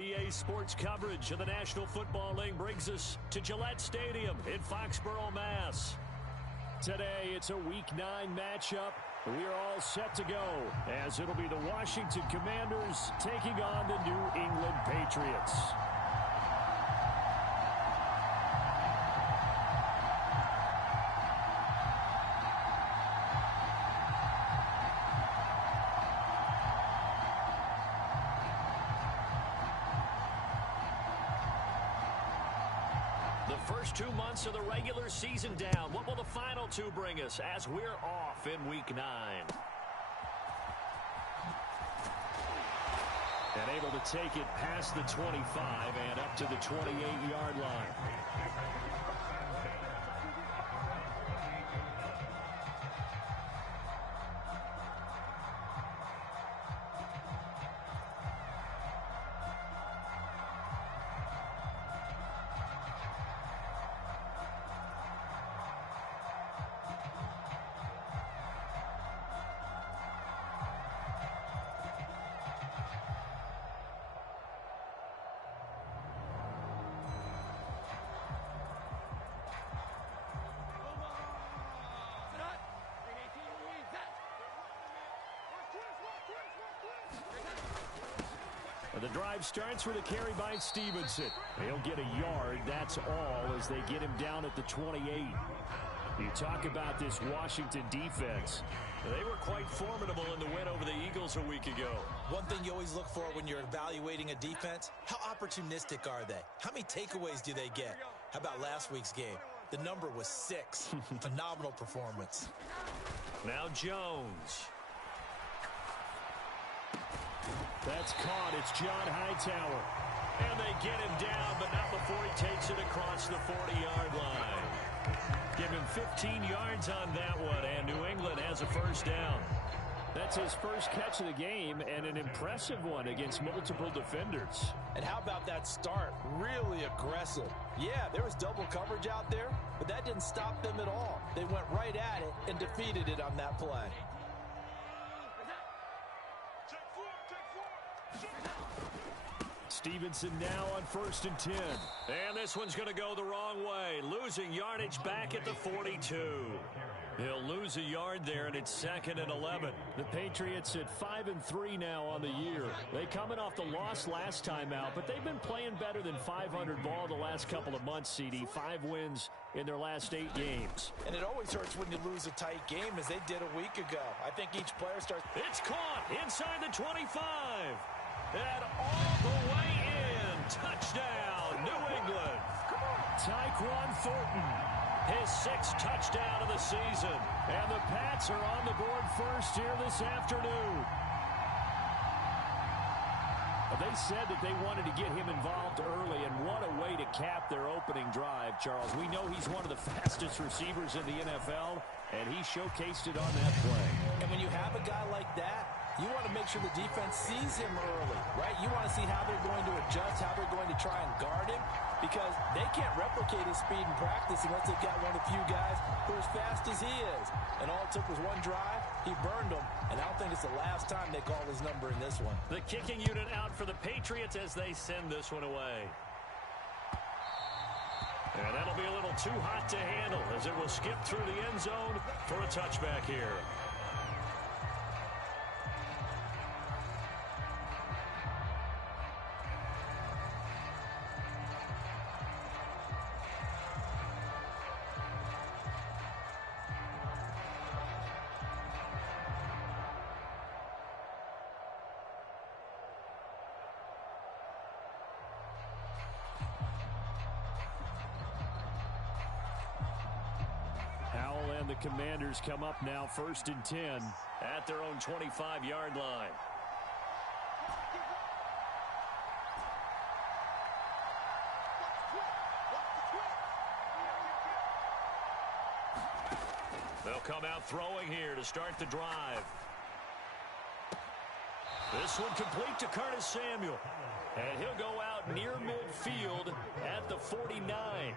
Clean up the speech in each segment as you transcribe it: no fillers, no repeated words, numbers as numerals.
EA Sports coverage of the National Football League brings us to Gillette Stadium in Foxborough, Mass. Today, it's a Week 9 matchup. We are all set to go, as it'll be the Washington Commanders taking on the New England Patriots. First 2 months of the regular season down. What will the final two bring us as we're off in Week 9? And able to take it past the 25 and up to the 28-yard line. The drive starts with a carry by Stevenson. He'll get a yard, that's all, as they get him down at the 28. You talk about this Washington defense. They were quite formidable in the win over the Eagles a week ago. One thing you always look for when you're evaluating a defense, how opportunistic are they? How many takeaways do they get? How about last week's game? The number was 6. Phenomenal performance. Now Jones. That's caught. It's John Hightower. And they get him down, but not before he takes it across the 40-yard line. Give him 15 yards on that one, and New England has a first down. That's his first catch of the game, and an impressive one against multiple defenders. And how about that start? Really aggressive. Yeah, there was double coverage out there, but that didn't stop them at all. They went right at it and defeated it on that play. Stevenson now on 1st and 10. And this one's going to go the wrong way. Losing yardage back at the 42. He'll lose a yard there, and it's 2nd and 11. The Patriots at 5-3 now on the year. They coming off the loss last time out, but they've been playing better than 500 ball the last couple of months, CD. 5 wins in their last 8 games. And it always hurts when you lose a tight game, as they did a week ago. I think each player starts... It's caught inside the 25. And all the way in. Touchdown, New England. Tyquan Thornton, his 6th touchdown of the season. And the Pats are on the board first here this afternoon. They said that they wanted to get him involved early, and what a way to cap their opening drive, Charles. We know he's one of the fastest receivers in the NFL, and he showcased it on that play. And when you have a guy like that, you want to make sure the defense sees him early, right? You want to see how they're going to adjust, how they're going to try and guard him, because they can't replicate his speed in practice unless they've got one of the few guys who are as fast as he is. And all it took was one drive. He burned them, and I don't think it's the last time they call his number in this one. The kicking unit out for the Patriots as they send this one away. And that'll be a little too hot to handle as it will skip through the end zone for a touchback here. The Commanders come up now 1st and 10 at their own 25-yard line. They'll come out throwing here to start the drive. This one complete to Curtis Samuel. And he'll go out near midfield at the 49.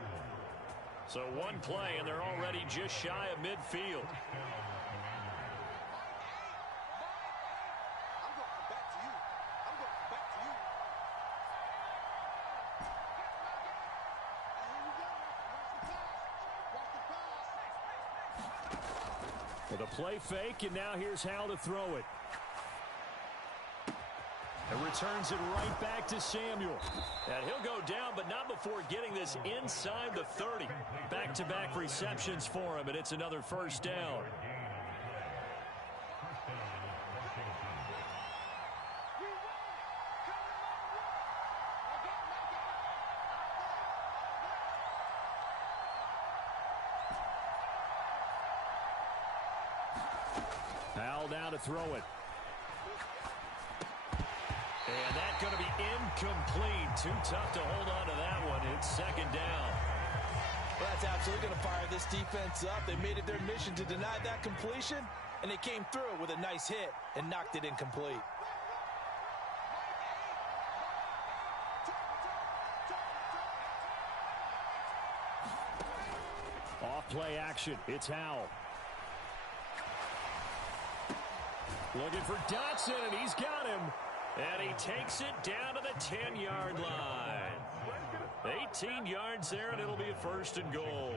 So one play, and they're already just shy of midfield. The play fake, and now here's Howell to throw it. And returns it right back to Samuel. And he'll go down, but not before getting this inside the 30. Back-to-back receptions for him, and it's another first down. Howell now to throw it. And that's going to be incomplete. Too tough to hold on to that one. It's second down. Well, that's absolutely going to fire this defense up. They made it their mission to deny that completion, and they came through with a nice hit and knocked it incomplete. Off play action. It's Howell. Looking for Dotson, and he's got him. And he takes it down to the 10-yard line. 18 yards there, and it'll be a first and goal.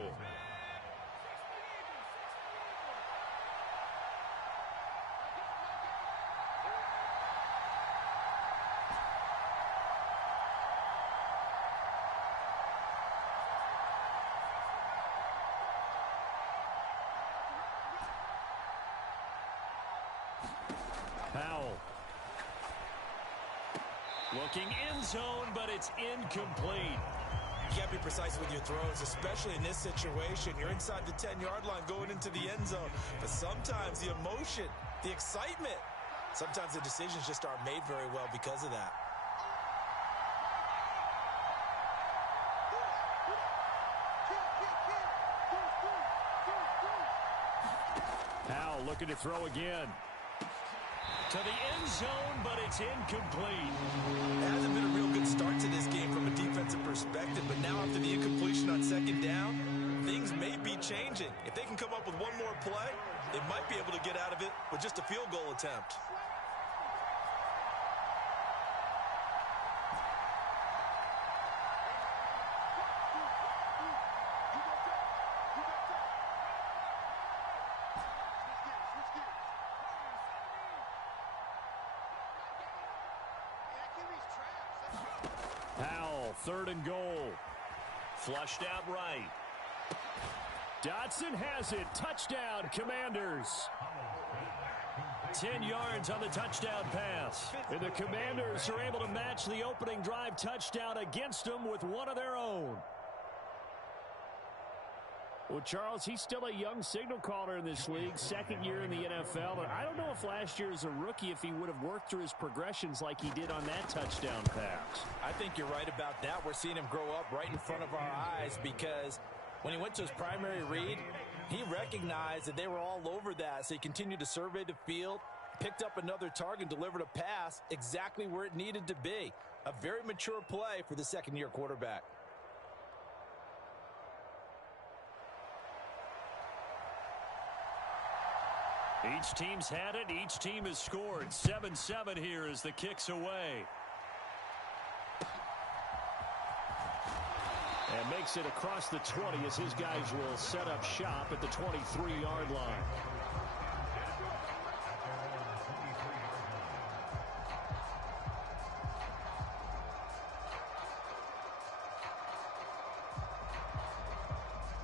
Howell. Looking end zone, but it's incomplete. You got to be precise with your throws, especially in this situation. You're inside the 10-yard line going into the end zone. But sometimes the emotion, the excitement, sometimes the decisions just aren't made very well because of that. Howell looking to throw again. To the end zone, but it's incomplete. It hasn't been a real good start to this game from a defensive perspective, but now after the incompletion on second down, things may be changing. If they can come up with one more play, they might be able to get out of it with just a field goal attempt. Howell, third and goal. Flushed out right. Dotson has it. Touchdown, Commanders. 10 yards on the touchdown pass. And the Commanders are able to match the opening drive touchdown against them with one of their own. Well, Charles, he's still a young signal caller in this league, second year in the NFL. And I don't know if last year as a rookie, if he would have worked through his progressions like he did on that touchdown pass. I think you're right about that. We're seeing him grow up right in front of our eyes because when he went to his primary read, he recognized that they were all over that. So he continued to survey the field, picked up another target, delivered a pass exactly where it needed to be. A very mature play for the second-year quarterback. Each team's had it. Each team has scored. 7-7 here as the kick's away. And makes it across the 20 as his guys will set up shop at the 23-yard line.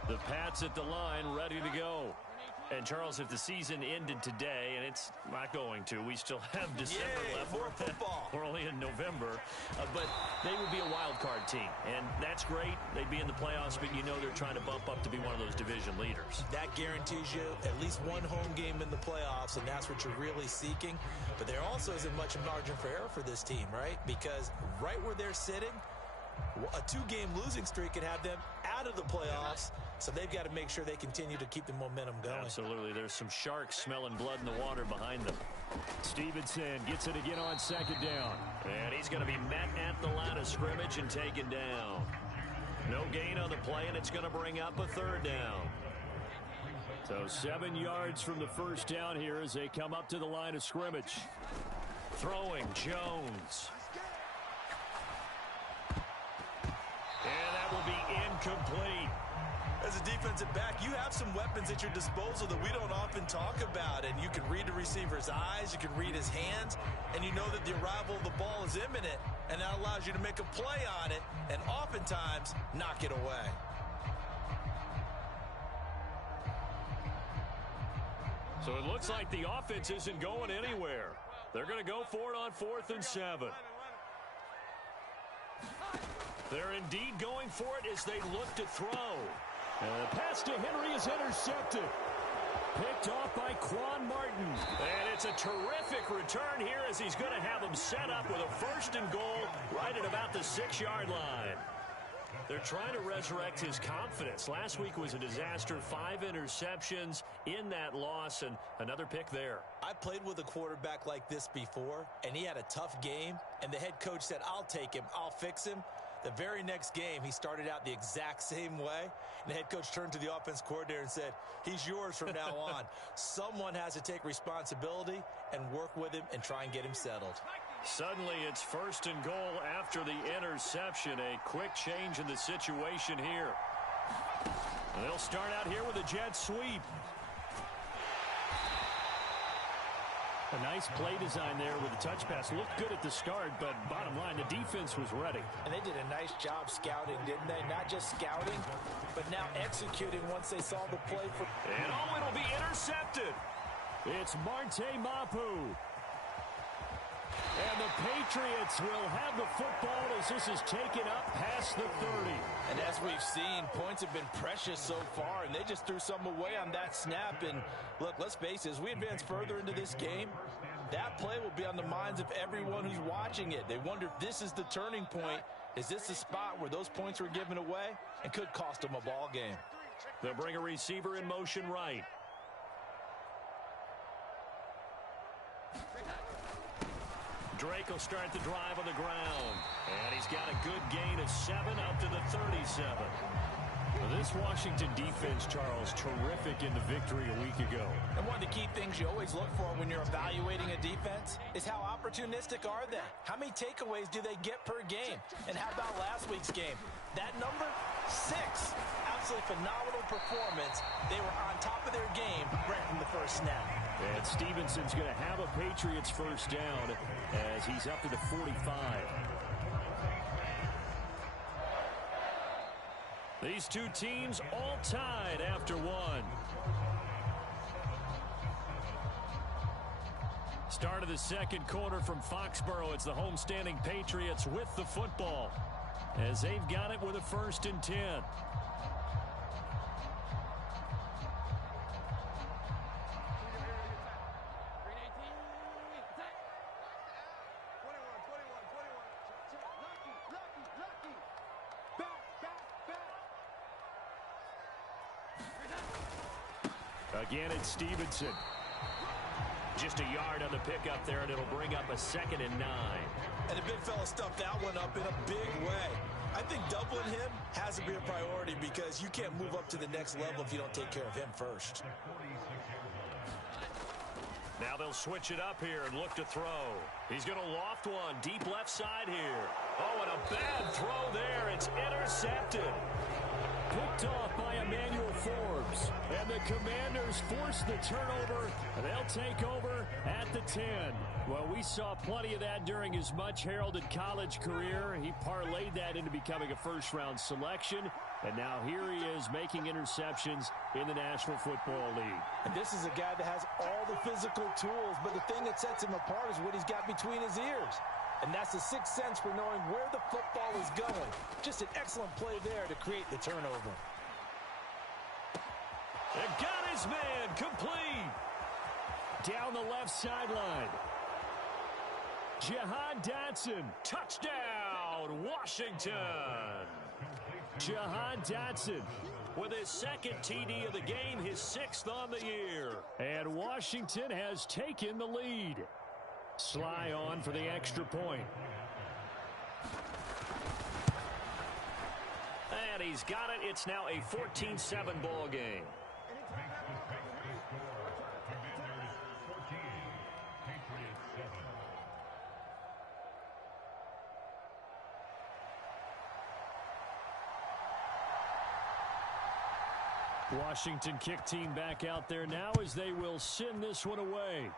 The Pats at the line, ready to go. And, Charles, if the season ended today, and it's not going to, we still have December left. More football. We're only in November. But they would be a wild card team, and that's great. They'd be in the playoffs, but you know they're trying to bump up to be one of those division leaders. That guarantees you at least one home game in the playoffs, and that's what you're really seeking. But there also isn't much margin for error for this team, right? Because right where they're sitting, a two-game losing streak could have them out of the playoffs. So they've got to make sure they continue to keep the momentum going. Absolutely. There's some sharks smelling blood in the water behind them. Stevenson gets it again on second down. And he's going to be met at the line of scrimmage and taken down. No gain on the play, and it's going to bring up a third down. So 7 yards from the first down here as they come up to the line of scrimmage. Throwing Jones. And that will be incomplete. As a defensive back, you have some weapons at your disposal that we don't often talk about. And you can read the receiver's eyes, you can read his hands, and you know that the arrival of the ball is imminent. And that allows you to make a play on it and oftentimes knock it away. So it looks like the offense isn't going anywhere. They're going to go for it on 4th and 7. They're indeed going for it as they look to throw. And the pass to Henry is intercepted. Picked off by Quan Martin. And it's a terrific return here as he's going to have them set up with a 1st and goal right at about the 6-yard line. They're trying to resurrect his confidence. Last week was a disaster. 5 interceptions in that loss and another pick there. I played with a quarterback like this before, and he had a tough game, and the head coach said, I'll take him, I'll fix him. The very next game, he started out the exact same way, and the head coach turned to the offense coordinator and said, he's yours from now on. Someone has to take responsibility and work with him and try and get him settled. Suddenly, it's 1st and goal after the interception. A quick change in the situation here. And they'll start out here with a jet sweep. A nice play design there with the touch pass. Looked good at the start, but bottom line, the defense was ready. And they did a nice job scouting, didn't they? Not just scouting, but now executing once they saw the play. And it'll be intercepted. It's Marte Mapu. And the Patriots will have the football as this is taken up past the 30. And as we've seen, points have been precious so far, and they just threw some away on that snap. And look, let's face it, as we advance further into this game, that play will be on the minds of everyone who's watching it. They wonder if this is the turning point. Is this the spot where those points were given away and could cost them a ball game? They'll bring a receiver in motion right. Drake will start the drive on the ground. And he's got a good gain of 7 up to the 37. This Washington defense, Charles, terrific in the victory a week ago. And one of the key things you always look for when you're evaluating a defense is how opportunistic are they? How many takeaways do they get per game? And how about last week's game? That number, 6. Absolutely phenomenal performance. They were on top of their game right from the first snap. And Stevenson's going to have a Patriots first down as he's up to the 45. These two teams all tied after one. Start of the second quarter from Foxborough. It's the homestanding Patriots with the football as they've got it with a 1st and 10. Again, it's Stevenson. Just a yard on the pickup there, and it'll bring up a 2nd and 9. And the big fella stuffed that one up in a big way. I think doubling him has to be a priority because you can't move up to the next level if you don't take care of him first. Now they'll switch it up here and look to throw. He's going to loft one deep left side here. Oh, and a bad throw there. It's intercepted. Picked off by Emmanuel Forbes. And the Commanders force the turnover. And they'll take over at the 10. Well, we saw plenty of that during his much-heralded college career. He parlayed that into becoming a first-round selection. And now here he is making interceptions in the National Football League. And this is a guy that has all the physical tools, but the thing that sets him apart is what he's got between his ears. And that's the sixth sense for knowing where the football is going. Just an excellent play there to create the turnover. And got his man complete. Down the left sideline. Jahan Dotson, touchdown, Washington. Jahan Dotson with his 2nd TD of the game, his 6th on the year. And Washington has taken the lead. Sly on for the extra point. And he's got it. It's now a 14-7 ball game. Washington kick team back out there now as they will send this one away.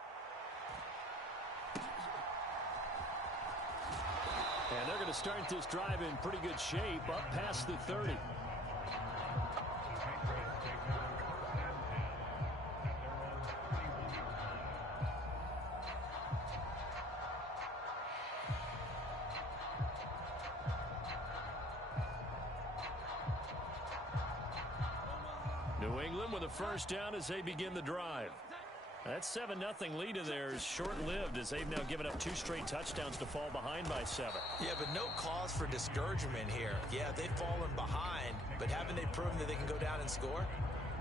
And they're going to start this drive in pretty good shape up past the 30. New England with a first down as they begin the drive. That 7-0 lead of theirs short-lived as they've now given up 2 straight touchdowns to fall behind by 7. Yeah, but no cause for discouragement here. Yeah, they've fallen behind, but haven't they proven that they can go down and score?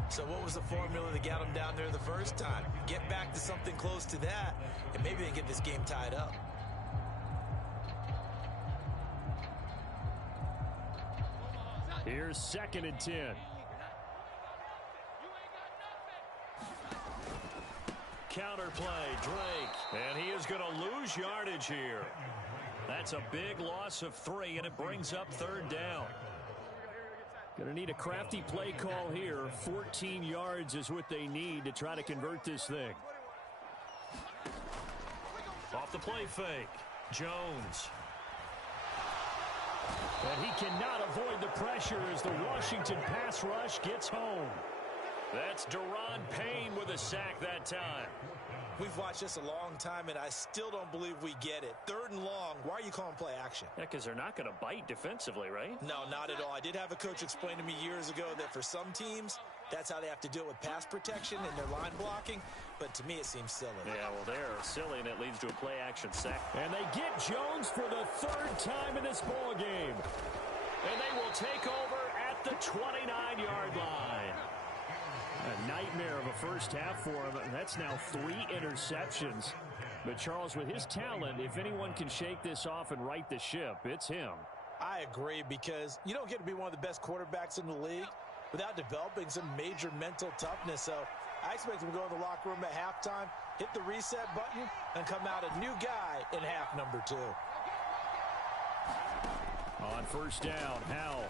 So what was the formula that got them down there the first time? Get back to something close to that, and maybe they can get this game tied up. Here's 2nd and 10. Counter play, Drake, and he is going to lose yardage here. That's a big loss of 3, and it brings up 3rd down. Going to need a crafty play call here. 14 yards is what they need to try to convert this thing. Off the play fake, Jones. And he cannot avoid the pressure as the Washington pass rush gets home. That's Daron Payne with a sack that time. We've watched this a long time, and I still don't believe we get it. 3rd and long. Why are you calling play action? Yeah, because they're not going to bite defensively, right? No, not at all. I did have a coach explain to me years ago that for some teams, that's how they have to deal with pass protection and their line blocking. But to me, it seems silly. Yeah, well, they're silly, and it leads to a play action sack. And they get Jones for the 3rd time in this ball game. And they will take over at the 29-yard line. A nightmare of a first half for him. That's now 3 interceptions. But Charles, with his talent, if anyone can shake this off and right the ship, it's him. I agree, because you don't get to be one of the best quarterbacks in the league without developing some major mental toughness. So I expect him to go in the locker room at halftime, hit the reset button, and come out a new guy in half number 2. On first down, Howell.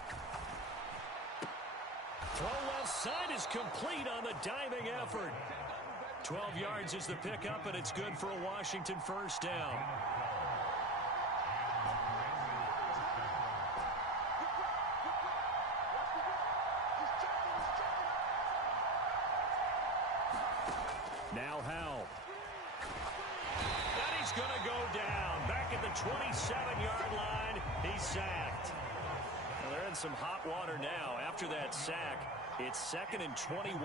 Throw left side is complete on the diving effort. 12 yards is the pickup, and it's good for a Washington first down. Now Howell. And he's going to go down. Back at the 27-yard line, he's sacked. Well, they're in some hot water now. After that sack, it's 2nd and 21.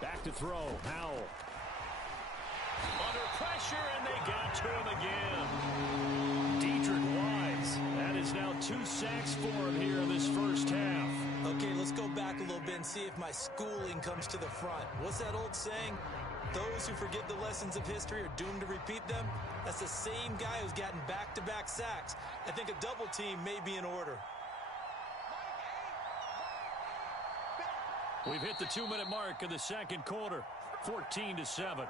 Back to throw, Howell. Under pressure, and they got to him again. Dedrick Wise. That is now 2 sacks for him here in this first half. Okay, let's go back a little bit and see if my schooling comes to the front. What's that old saying? Those who forget the lessons of history are doomed to repeat them. That's the same guy who's gotten back-to-back sacks. I think a double team may be in order. We've hit the 2-minute mark in the second quarter. 14-7.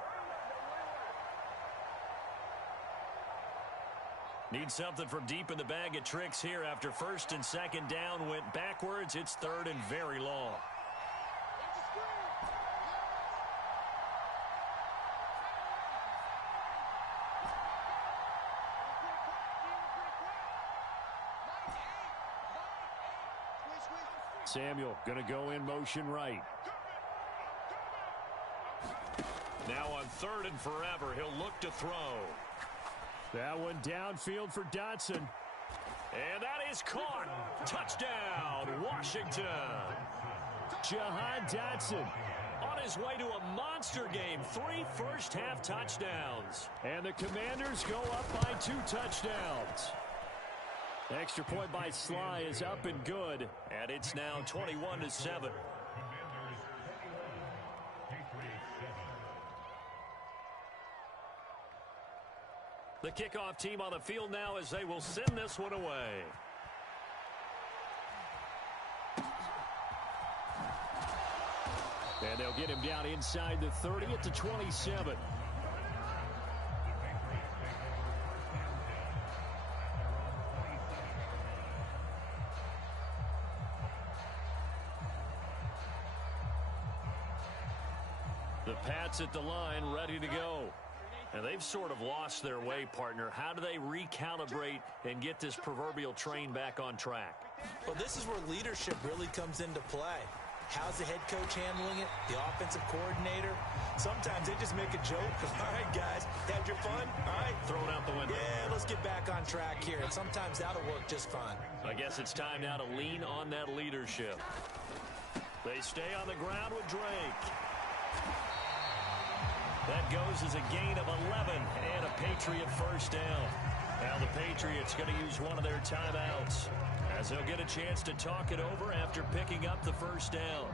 Need something from deep in the bag of tricks here after 1st and 2nd down went backwards. It's 3rd and very long. Samuel going to go in motion right. Now on 3rd and forever, he'll look to throw. That one downfield for Dotson. And that is caught. Touchdown, Washington. Jahan Dotson on his way to a monster game. 3 first-half touchdowns. And the Commanders go up by 2 touchdowns. Extra point by Sly is up and good. And it's now 21-7. The kickoff team on the field now as they will send this one away. And they'll get him down inside the 30 at the 27. The Pats at the line, ready to go. And they've sort of lost their way, partner. How do they recalibrate and get this proverbial train back on track? Well, this is where leadership really comes into play. How's the head coach handling it? The offensive coordinator? Sometimes they just make a joke. All right, guys, had your fun? All right. Throw it out the window. Yeah, let's get back on track here. And sometimes that'll work just fine. I guess it's time now to lean on that leadership. They stay on the ground with Drake. That goes as a gain of 11 and a Patriot first down. Now the Patriots going to use one of their timeouts as they'll get a chance to talk it over after picking up the first down.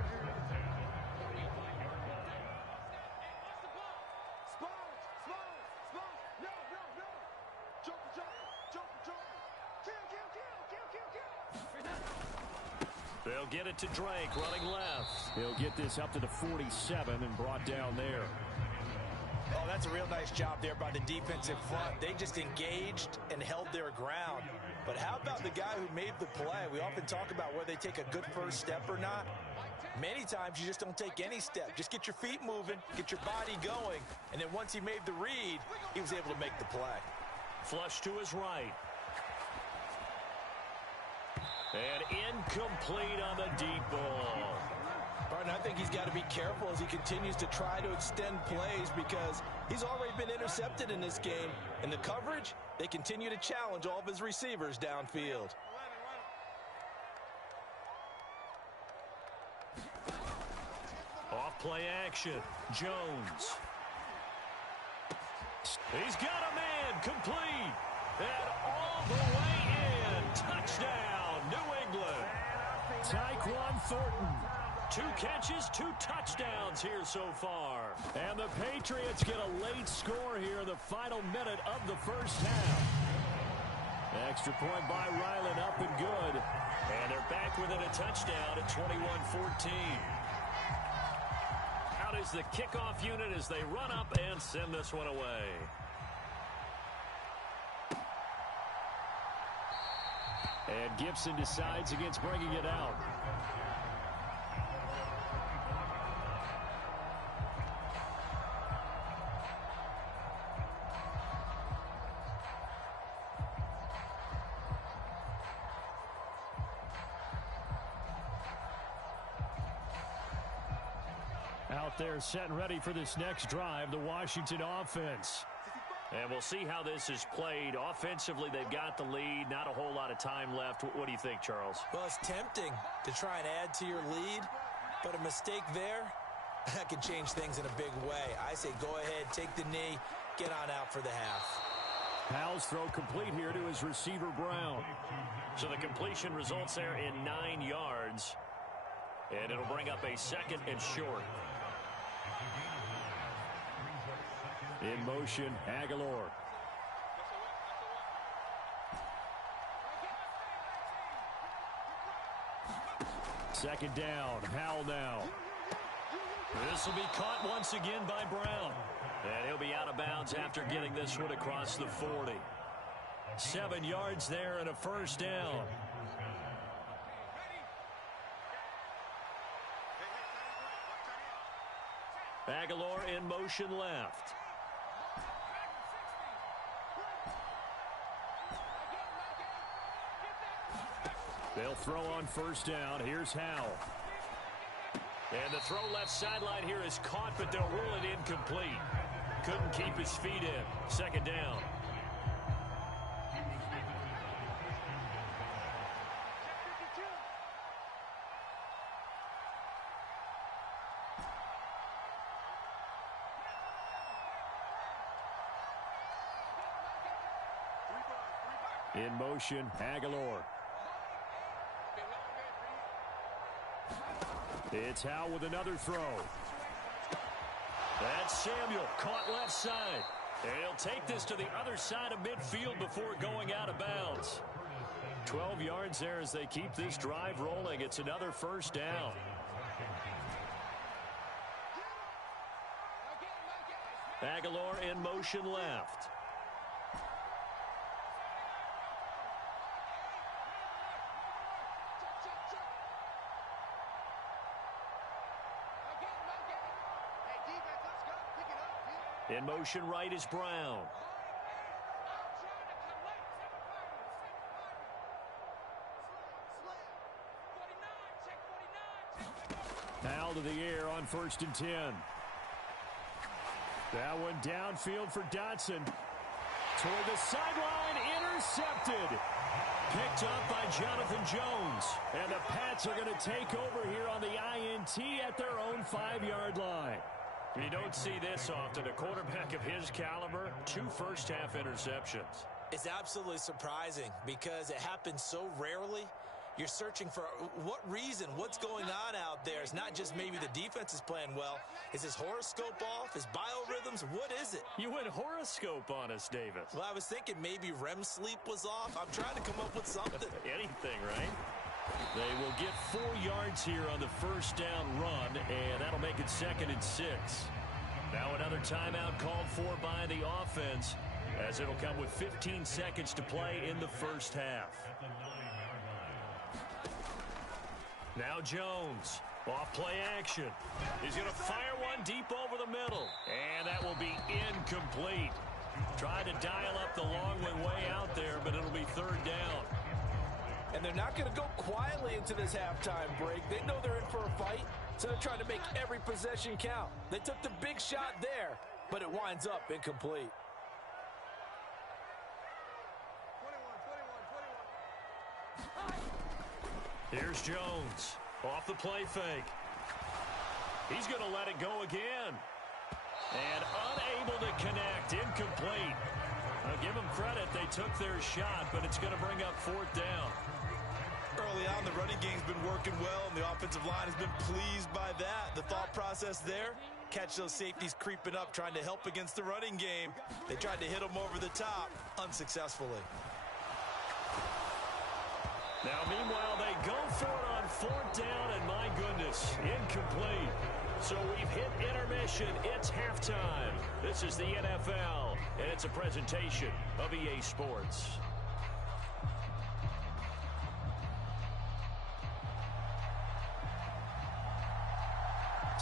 They'll get it to Drake running left. He'll get this up to the 47 and brought down there. Oh, that's a real nice job there by the defensive front. They just engaged and held their ground. But how about the guy who made the play? We often talk about whether they take a good first step or not. Many times you just don't take any step. Just get your feet moving, get your body going, and then once he made the read, he was able to make the play. Flush to his right. And incomplete on the deep ball. Barton, I think he's got to be careful as he continues to try to extend plays because he's already been intercepted in this game. In the coverage, they continue to challenge all of his receivers downfield. Off play action. Jones. He's got a man complete. And all the way in. Touchdown, New England. Tyquan Thornton. 2 catches, 2 touchdowns here so far. And the Patriots get a late score here in the final minute of the first half. Extra point by Ryland, up and good. And they're back within a touchdown at 21-14. Out is the kickoff unit as they run up and send this one away. And Gibson decides against bringing it out. Out there set and ready for this next drive, the Washington offense. And we'll see how this is played. Offensively, they've got the lead. Not a whole lot of time left. What do you think, Charles? Well, it's tempting to try and add to your lead, but a mistake there, that can change things in a big way. I say go ahead, take the knee, get on out for the half. Powell's throw complete here to his receiver, Brown. So the completion results there in 9 yards. And it'll bring up a second and short. In motion, Aguilar. Second down, Howell now. This will be caught once again by Brown. And he'll be out of bounds after getting this one across the 40. 7 yards there and a first down. Aguilar in motion left. They'll throw on first down. Here's Howell. And the throw left sideline here is caught, but they'll rule it incomplete. Couldn't keep his feet in. Second down. In motion, Aguilar. It's Howell with another throw. That's Samuel, caught left side. And he'll take this to the other side of midfield before going out of bounds. 12 yards there as they keep this drive rolling. It's another first down. Aguilar in motion left. In motion right is Brown. Foul to the air on 1st and 10. That one downfield for Dotson. Toward the sideline, intercepted. Picked up by Jonathan Jones. And the Pats are going to take over here on the INT at their own 5-yard line. You don't see this often. A quarterback of his caliber, 2 first-half interceptions. It's absolutely surprising because it happens so rarely. You're searching for what reason, what's going on out there. It's not just maybe the defense is playing well. Is his horoscope off? His biorhythms? What is it? You went horoscope on us, Davis. Well, I was thinking maybe REM sleep was off. I'm trying to come up with something. Anything, right? They will get 4 yards here on the first down run, and that'll make it 2nd and 6. Now another timeout called for by the offense, as it'll come with 15 seconds to play in the first half. Now Jones, off play action. He's going to fire one deep over the middle, and that will be incomplete. Tried to dial up the long way out there, but it'll be 3rd down. And they're not going to go quietly into this halftime break. They know they're in for a fight, so they're trying to make every possession count. They took the big shot there, but it winds up incomplete. 21. Here's Jones, off the play fake. He's going to let it go again. And unable to connect, incomplete. I'll give them credit, they took their shot, but it's going to bring up 4th down. Early on, the running game's been working well, and the offensive line has been pleased by that. The thought process there, catch those safeties creeping up, trying to help against the running game. They tried to hit them over the top, unsuccessfully. Now, meanwhile, they go for it on 4th down, and my goodness, incomplete. So we've hit intermission. It's halftime. This is the NFL, and it's a presentation of EA Sports.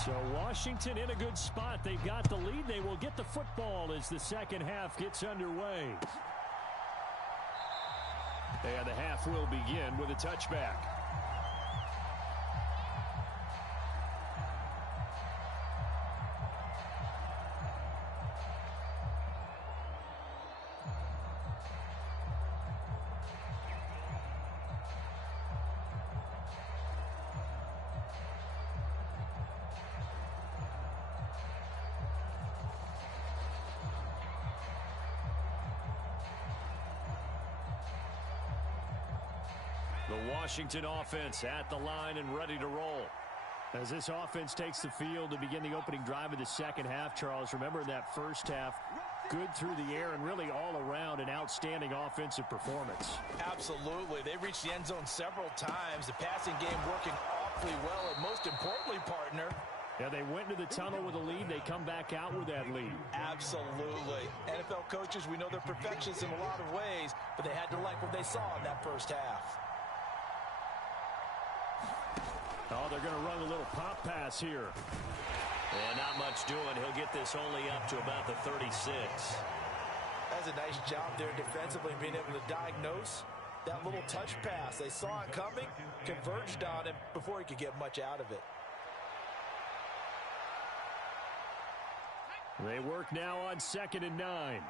So Washington in a good spot. They've got the lead. They will get the football as the second half gets underway. And the half will begin with a touchback. The Washington offense at the line and ready to roll. As this offense takes the field to begin the opening drive of the second half, Charles, remember that first half, good through the air and really all around an outstanding offensive performance. Absolutely. They reached the end zone several times. The passing game working awfully well, and most importantly, partner, yeah, they went into the tunnel with a lead. They come back out with that lead. Absolutely. NFL coaches, we know they're perfectionists in a lot of ways, but they had to like what they saw in that first half. Oh, they're going to run a little pop pass here. And not much doing. He'll get this only up to about the 36. That's a nice job there defensively, being able to diagnose that little touch pass. They saw it coming, converged on him before he could get much out of it. They work now on 2nd and 9.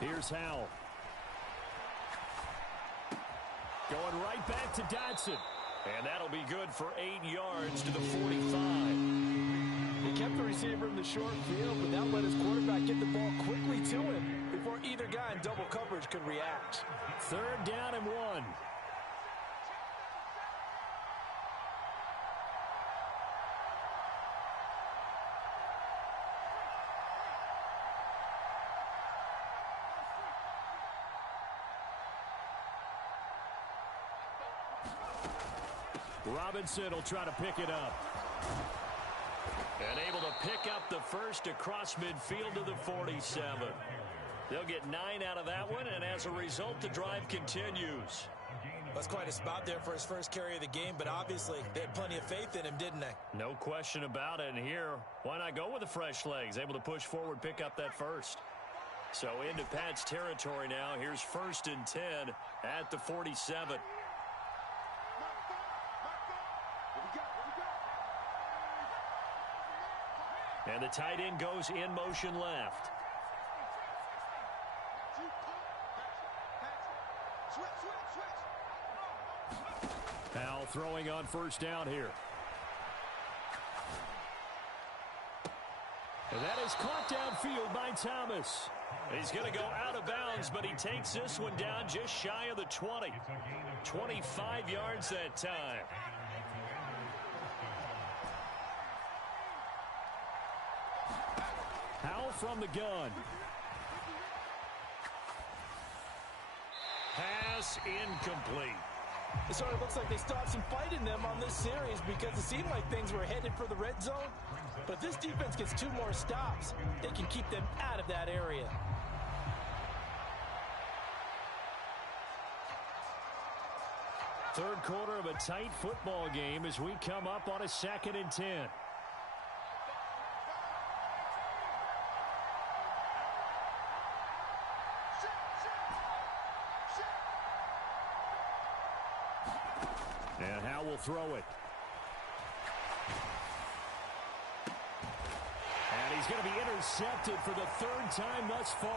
Here's Howell. Going right back to Dotson. And that'll be good for 8 yards to the 45. He kept the receiver in the short field, but that let his quarterback get the ball quickly to him before either guy in double coverage could react. 3rd down and 1. Robinson will try to pick it up. And able to pick up the first across midfield to the 47. They'll get 9 out of that one, and as a result, the drive continues. That's quite a spot there for his first carry of the game, but obviously they had plenty of faith in him, didn't they? No question about it. And here, why not go with the fresh legs? Able to push forward, pick up that first. So into Pat's territory now. Here's 1st and 10 at the 47. And the tight end goes in motion left. Powell throwing on 1st down here. And that is caught downfield by Thomas. He's going to go out of bounds, but he takes this one down just shy of the 20. 25 yards that time. Powell from the gun. Pass incomplete. It sort of looks like they still have some fight in them on this series because it seemed like things were headed for the red zone. But if this defense gets 2 more stops, they can keep them out of that area. Third quarter of a tight football game as we come up on a 2nd and 10. And Howe will throw it. And he's going to be intercepted for the 3rd time thus far.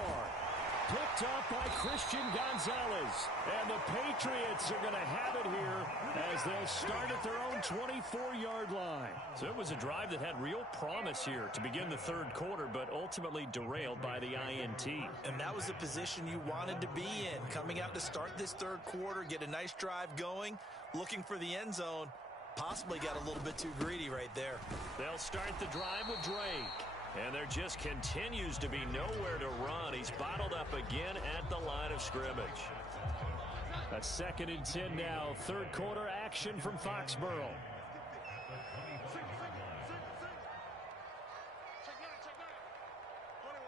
Picked off by Christian Gonzalez. And the Patriots are going to have it here as they'll start at their own 24-yard line. So it was a drive that had real promise here to begin the 3rd quarter, but ultimately derailed by the INT. And that was the position you wanted to be in. Coming out to start this 3rd quarter, get a nice drive going, looking for the end zone. Possibly got a little bit too greedy right there. They'll start the drive with Drake. And there just continues to be nowhere to run. He's bottled up again at the line of scrimmage. A 2nd and 10 now. 3rd quarter action from Foxborough.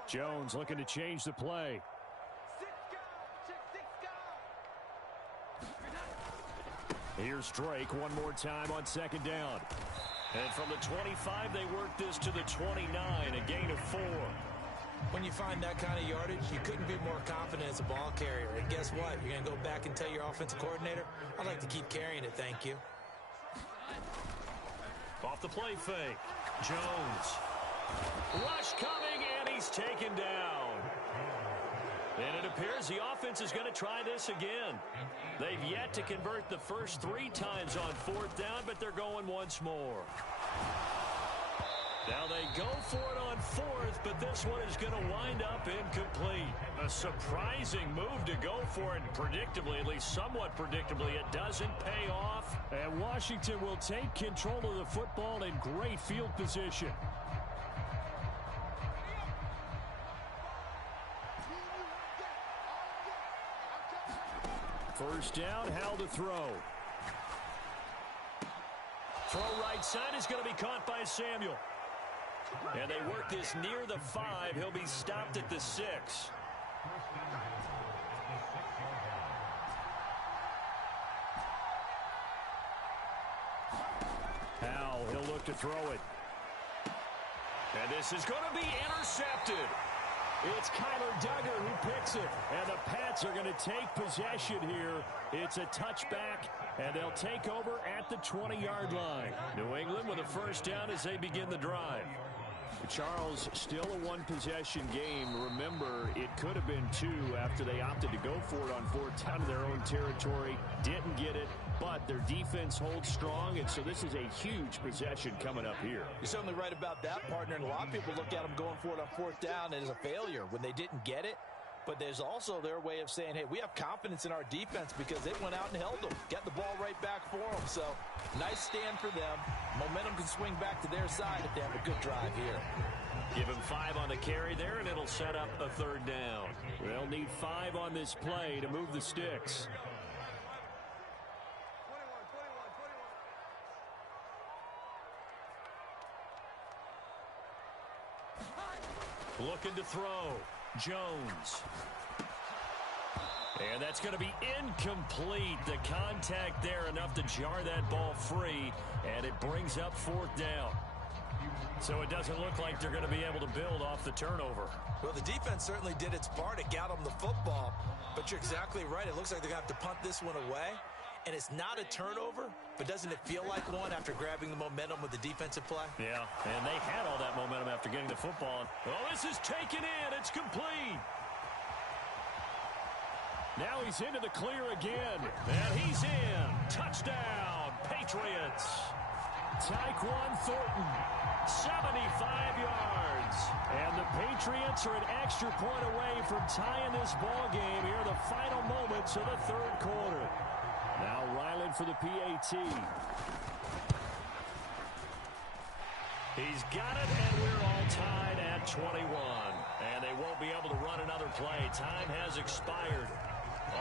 Jones looking to change the play. Here's Drake one more time on 2nd down. And from the 25, they work this to the 29, a gain of 4. When you find that kind of yardage, you couldn't be more confident as a ball carrier. And guess what? You're going to go back and tell your offensive coordinator, I'd like to keep carrying it, thank you. Off the play fake. Jones. Rush coming, and he's taken down. And it appears the offense is going to try this again. They've yet to convert the first 3 times on 4th down, but they're going once more. Now they go for it on 4th, but this one is going to wind up incomplete. A surprising move to go for it, predictably, at least somewhat predictably, it doesn't pay off. And Washington will take control of the football in great field position. First down, Howell to throw. Throw right side is going to be caught by Samuel. And they work this near the 5. He'll be stopped at the 6. Howell, he'll look to throw it. And this is going to be intercepted. It's Kyler Duggar who picks it, and the Pats are going to take possession here. It's a touchback, and they'll take over at the 20-yard line. New England with a first down as they begin the drive. Charles, still a one-possession game. Remember, it could have been 2 after they opted to go for it on 4th down in their own territory. Didn't get it, but their defense holds strong, and so this is a huge possession coming up here. You're certainly right about that, partner, and a lot of people look at them going for it on 4th down as a failure when they didn't get it. But there's also their way of saying, hey, we have confidence in our defense because they went out and held them. Got the ball right back for them. So, nice stand for them. Momentum can swing back to their side if they have a good drive here. Give him 5 on the carry there, and it'll set up a 3rd down. They'll need 5 on this play to move the sticks. Looking to throw. Jones. And that's going to be incomplete. The contact there enough to jar that ball free, and it brings up fourth down. So it doesn't look like they're going to be able to build off the turnover. Well, the defense certainly did its part to get them the football, but you're exactly right. It looks like they're going to have to punt this one away, and it's not a turnover, but doesn't it feel like one after grabbing the momentum with the defensive play? Yeah, and they had all that momentum after getting the football. Oh, this is taken in. It's complete. Now he's into the clear again, and he's in. Touchdown, Patriots. Tyquan Thornton, 75 yards. And the Patriots are an extra point away from tying this ball game here, the final moments of the third quarter. Now Ryland for the PAT. He's got it, and we're all tied at 21. And they won't be able to run another play. Time has expired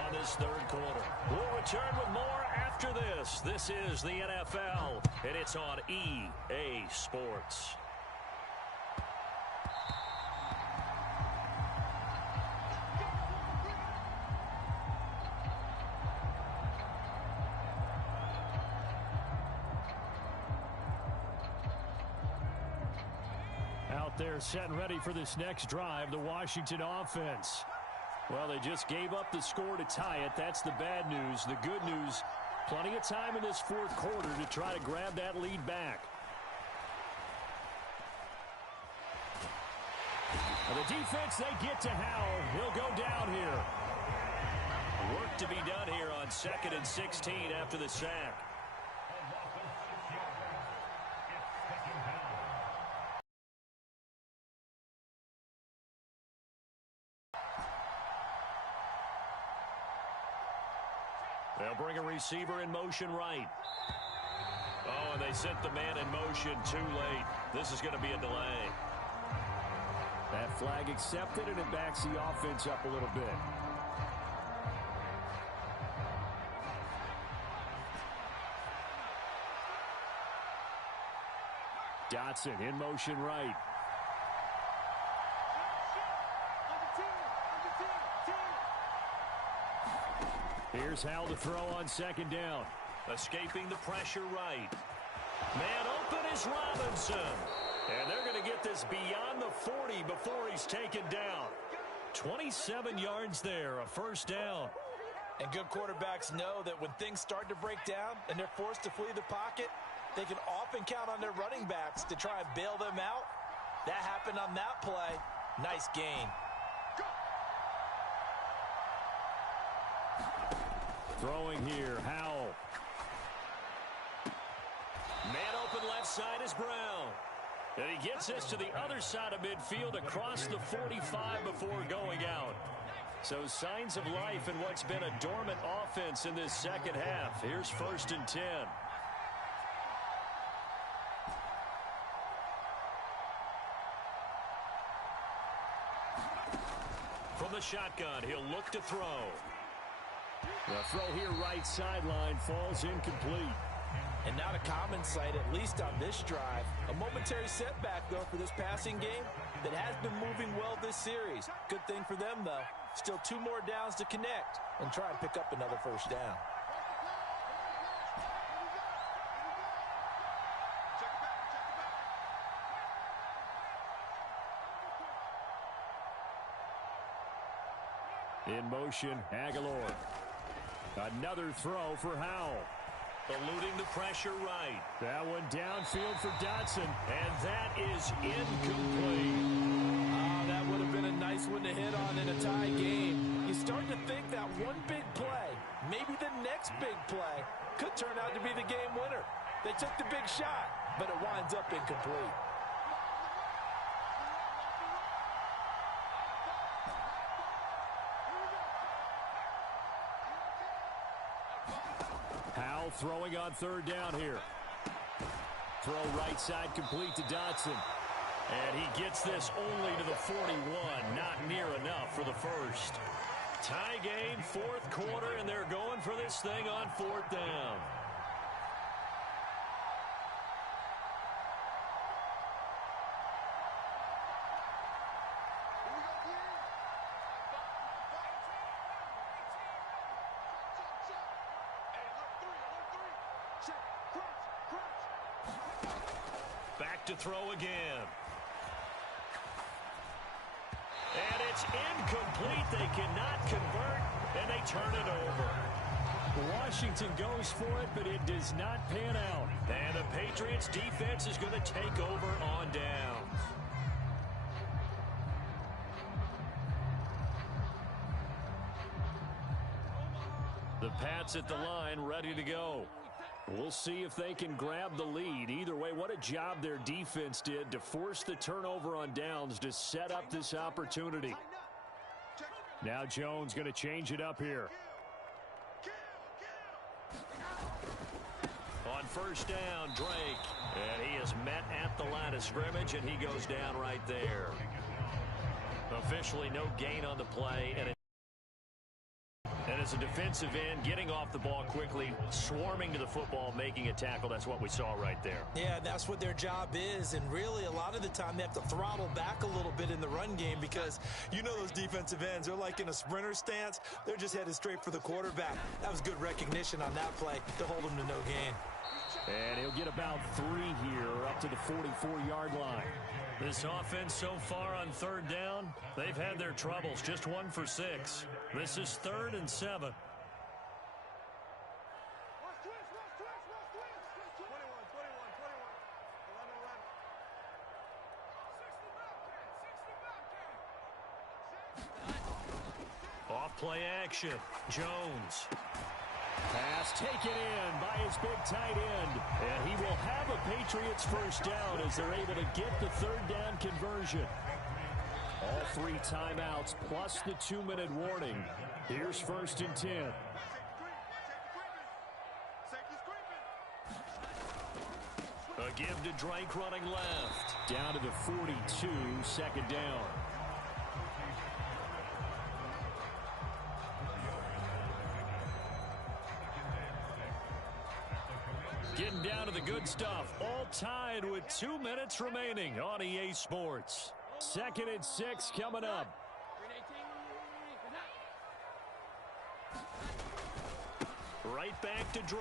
on this third quarter. We'll return with more after this. This is the NFL, and it's on EA Sports. Out there set and ready for this next drive, the Washington offense. Well, they just gave up the score to tie it. That's the bad news. The good news, plenty of time in this fourth quarter to try to grab that lead back. And the defense, they get to Howell. He'll go down here. Work to be done here on 2nd and 16 after the sack. They'll bring a receiver in motion right. Oh, and they sent the man in motion too late. This is going to be a delay. That flag accepted, and it backs the offense up a little bit. Dotson in motion right. Here's Howell to throw on 2nd down. Escaping the pressure right. Man open is Robinson. And they're going to get this beyond the 40 before he's taken down. 27 yards there, a first down. And good quarterbacks know that when things start to break down and they're forced to flee the pocket, they can often count on their running backs to try and bail them out. That happened on that play. Nice gain. Throwing here, Howell. Man open left side is Brown. And he gets this to the other side of midfield across the 45 before going out. So signs of life in what's been a dormant offense in this second half. Here's 1st and 10. From the shotgun, he'll look to throw. The throw here right sideline falls incomplete. And not a common sight, at least on this drive. A momentary setback, though, for this passing game that has been moving well this series. Good thing for them, though. Still 2 more downs to connect and try and pick up another first down. In motion, Aguilar. Another throw for Howell. Eluding the pressure right. That one downfield for Dotson. And that is incomplete. Oh, that would have been a nice one to hit on in a tie game. You start to think that one big play, maybe the next big play, could turn out to be the game winner. They took the big shot, but it winds up incomplete. Howell throwing on 3rd down here. Throw right side complete to Dotson. And he gets this only to the 41. Not near enough for the first. Tie game, 4th quarter, and they're going for this thing on 4th down. Back to throw again. And it's incomplete. They cannot convert, and they turn it over. Washington goes for it, but it does not pan out. And the Patriots defense is going to take over on downs. The Pats at the line, ready to go. We'll see if they can grab the lead. Either way, what a job their defense did to force the turnover on downs to set up this opportunity. Now Jones going to change it up here. On first down, Drake. And he is met at the line of scrimmage, and he goes down right there. Officially no gain on the play, and as a defensive end, getting off the ball quickly, swarming to the football, making a tackle. That's what we saw right there. Yeah, that's what their job is, and really a lot of the time they have to throttle back a little bit in the run game because you know those defensive ends, they're like in a sprinter stance. They're just headed straight for the quarterback. That was good recognition on that play to hold him to no gain. And he'll get about 3 here up to the 44-yard line. This offense so far on third down, they've had their troubles. Just 1 for 6. This is 3rd and 7. Off play action. Jones. Pass taken in by his big tight end. And he will have a Patriots first down as they're able to get the 3rd down conversion. All 3 timeouts plus the 2-minute warning. Here's 1st and 10. A give to Drake running left. Down to the 42, 2nd down. Getting down to the good stuff. All tied with 2 minutes remaining on EA Sports. 2nd and 6 coming up. Right back to Drake.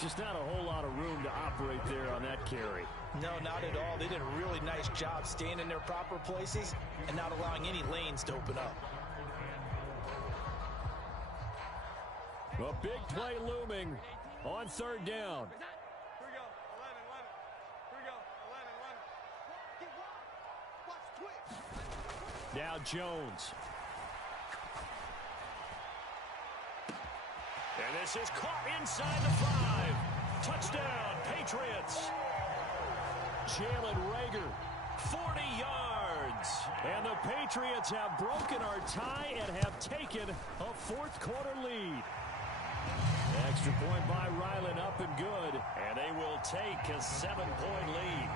Just not a whole lot of room to operate there on that carry. No, not at all. They did a really nice job staying in their proper places and not allowing any lanes to open up. A big play looming on 3rd down. Now Jones. And this is caught inside the 5. Touchdown, Patriots. Jalen Reagor. 40 yards. And the Patriots have broken our tie and have taken a 4th quarter lead. Extra point by Ryland, up and good. And they will take a 7-point lead.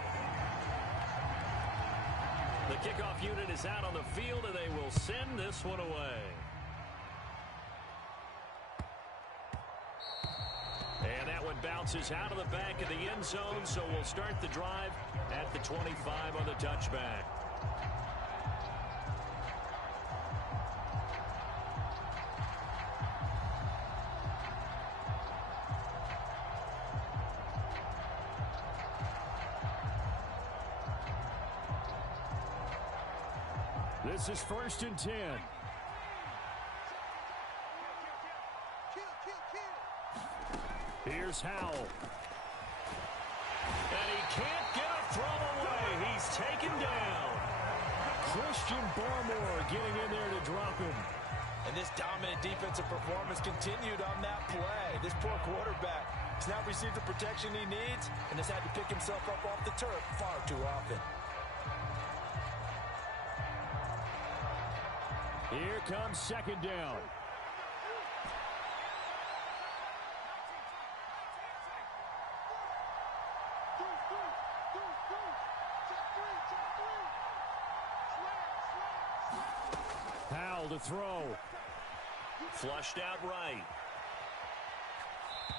The kickoff unit is out on the field, and they will send this one away. And that one bounces out of the back of the end zone, so we'll start the drive at the 25 on the touchback. This is 1st and 10. Here's Howell. And he can't get a throw away. He's taken down. Christian Barmore getting in there to drop him. And this dominant defensive performance continued on that play. This poor quarterback has not received the protection he needs and has had to pick himself up off the turf far too often. Here comes 2nd down. Howell to throw. Flushed out right.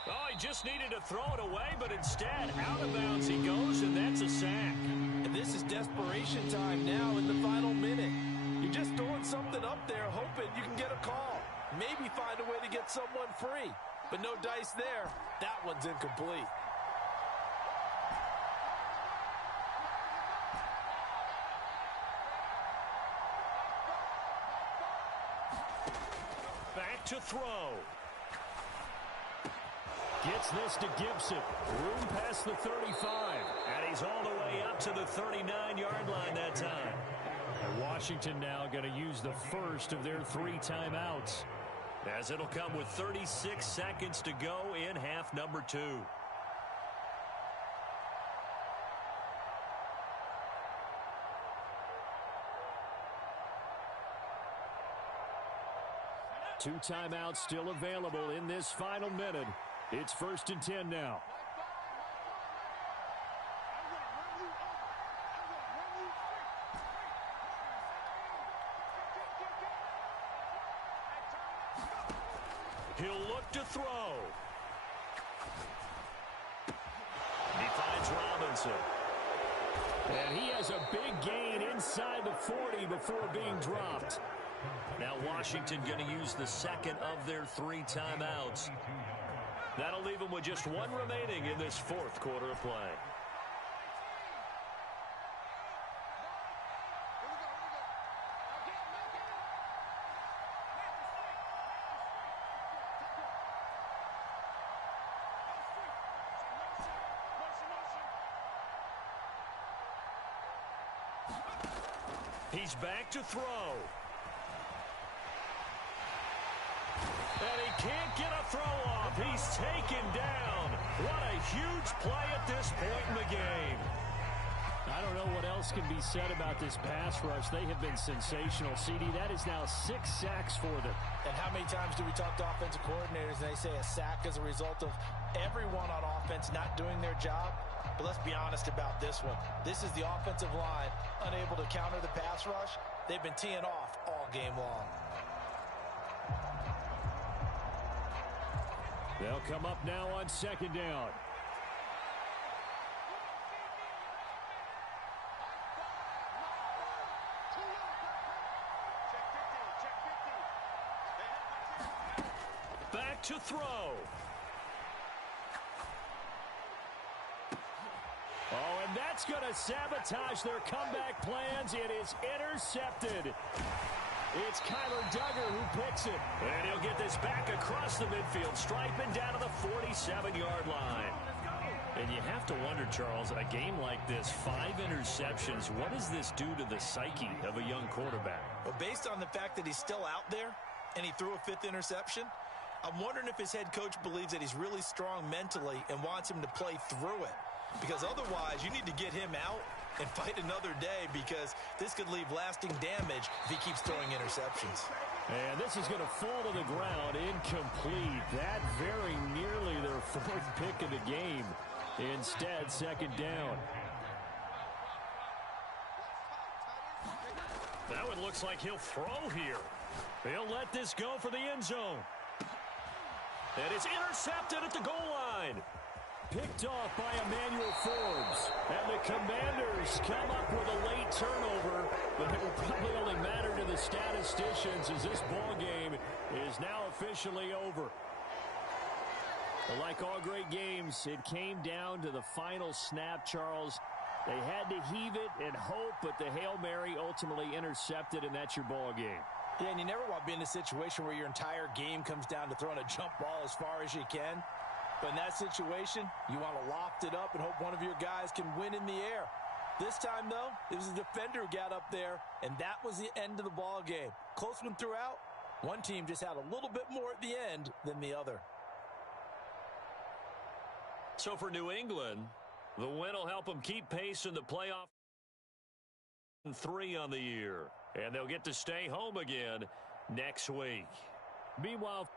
Oh, he just needed to throw it away, but instead, out of bounds he goes, and that's a sack. And this is desperation time now in the final minute. You're just throwing something up there, hoping you can get a call. Maybe find a way to get someone free. but no dice there. That one's incomplete. Back to throw. Gets this to Gibson. Room past the 35. And he's all the way up to the 39-yard line that time. And Washington now going to use the first of their 3 timeouts. As it'll come with 36 seconds to go in half number 2. Two timeouts still available in this final minute. It's 1st and 10 now. He'll look to throw. He finds Robinson. And he has a big gain inside the 40 before being dropped. Now Washington going to use the second of their 3 timeouts. That'll leave them with just 1 remaining in this 4th quarter of play. He's back to throw. And he can't get a throw off. He's taken down. What a huge play at this point in the game. I don't know what else can be said about this pass rush. They have been sensational. CD, that is now 6 sacks for them. And how many times do we talk to offensive coordinators and they say a sack as a result of everyone on offense not doing their job? But let's be honest about this one. This is the offensive line unable to counter the pass rush. They've been teeing off all game long. They'll come up now on 2nd down. Back to throw. Oh, and that's going to sabotage their comeback plans. It is intercepted. It's Kyler Duggar who picks it. And he'll get this back across the midfield stripe and down to the 47-yard line. And you have to wonder, Charles, a game like this, 5 interceptions, what does this do to the psyche of a young quarterback? Well, based on the fact that he's still out there and he threw a 5th interception, I'm wondering if his head coach believes that he's really strong mentally and wants him to play through it. Because otherwise, you need to get him out and fight another day, because this could leave lasting damage if he keeps throwing interceptions. And this is going to fall to the ground incomplete. That very nearly their 4th pick of the game. Instead, 2nd down. That one looks like he'll throw here. He'll let this go for the end zone. And it's intercepted at the goal line. Picked off by Emmanuel Forbes. And the Commanders come up with a late turnover, but it will probably only matter to the statisticians as this ball game is now officially over. But like all great games, it came down to the final snap, Charles. They had to heave it and hope, but the Hail Mary ultimately intercepted, and that's your ball game. Yeah, and you never want to be in a situation where your entire game comes down to throwing a jump ball as far as you can. But in that situation, you want to loft it up and hope one of your guys can win in the air. This time, though, it was a defender who got up there, and that was the end of the ball game. Close one throughout. One team just had a little bit more at the end than the other. So for New England, the win will help them keep pace in the playoff. 3 on the year, and they'll get to stay home again next week. Meanwhile,